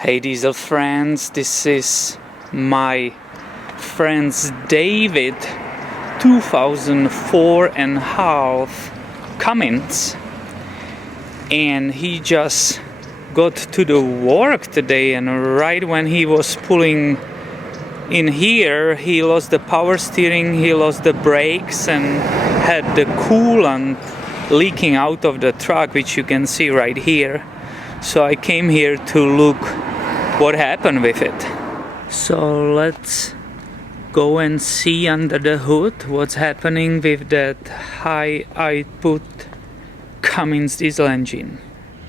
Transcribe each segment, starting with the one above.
Hey diesel friends, this is my friend's David 2004 and half Cummins, and he just got to the work today, and right when he was pulling in here he lost the power steering, he lost the brakes and had the coolant leaking out of the truck, which you can see right here. So I came here to look what happened with it. So let's go and see under the hood what's happening with that high output Cummins diesel engine.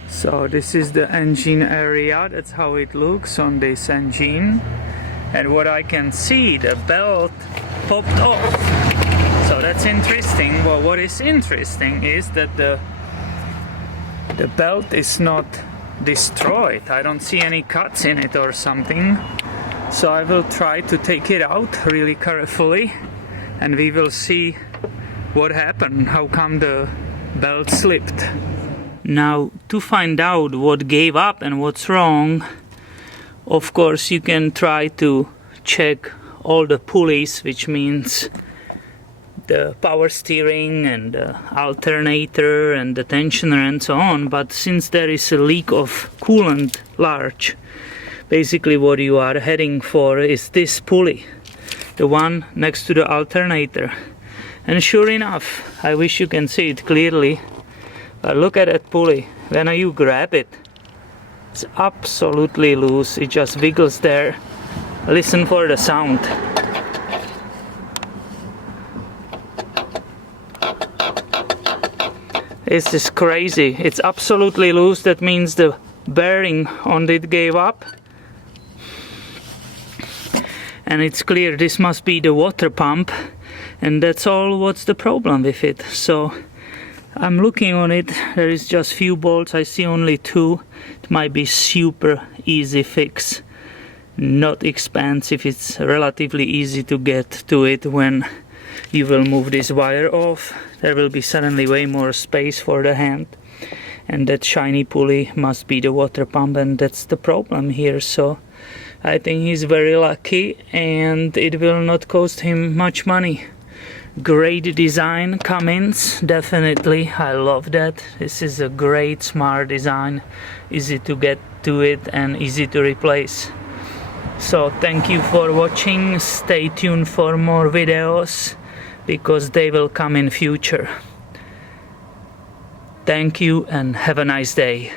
So this is the engine area, that's how it looks on this engine. And what I can see, the belt popped off. So that's interesting. Well, what is interesting is that the belt is not destroyed. I don't see any cuts in it or something. So I will try to take it out really carefully and we will see what happened, how come the belt slipped. Now, to find out what gave up and what's wrong, of course you can try to check all the pulleys, which means the power steering and the alternator and the tensioner and so on. But since there is a leak of coolant large, basically what you are heading for is this pulley, the one next to the alternator. And sure enough, I wish you can see it clearly, but look at that pulley. When you grab it, it's absolutely loose, it just wiggles there. Listen for the sound. This is crazy. It's absolutely loose. That means the bearing on it gave up. And it's clear this must be the water pump. And that's all what's the problem with it. So I'm looking on it. There is just few bolts. I see only two. It might be super easy fix. Not expensive. It's relatively easy to get to it when you will move this wire off. There will be suddenly way more space for the hand, and that shiny pulley must be the water pump, and that's the problem here. So I think he's very lucky and it will not cost him much money. Great design, Cummins, definitely. I love that. This is a great smart design, easy to get to it and easy to replace. So thank you for watching. Stay tuned for more videos because they will come in future. Thank you and have a nice day.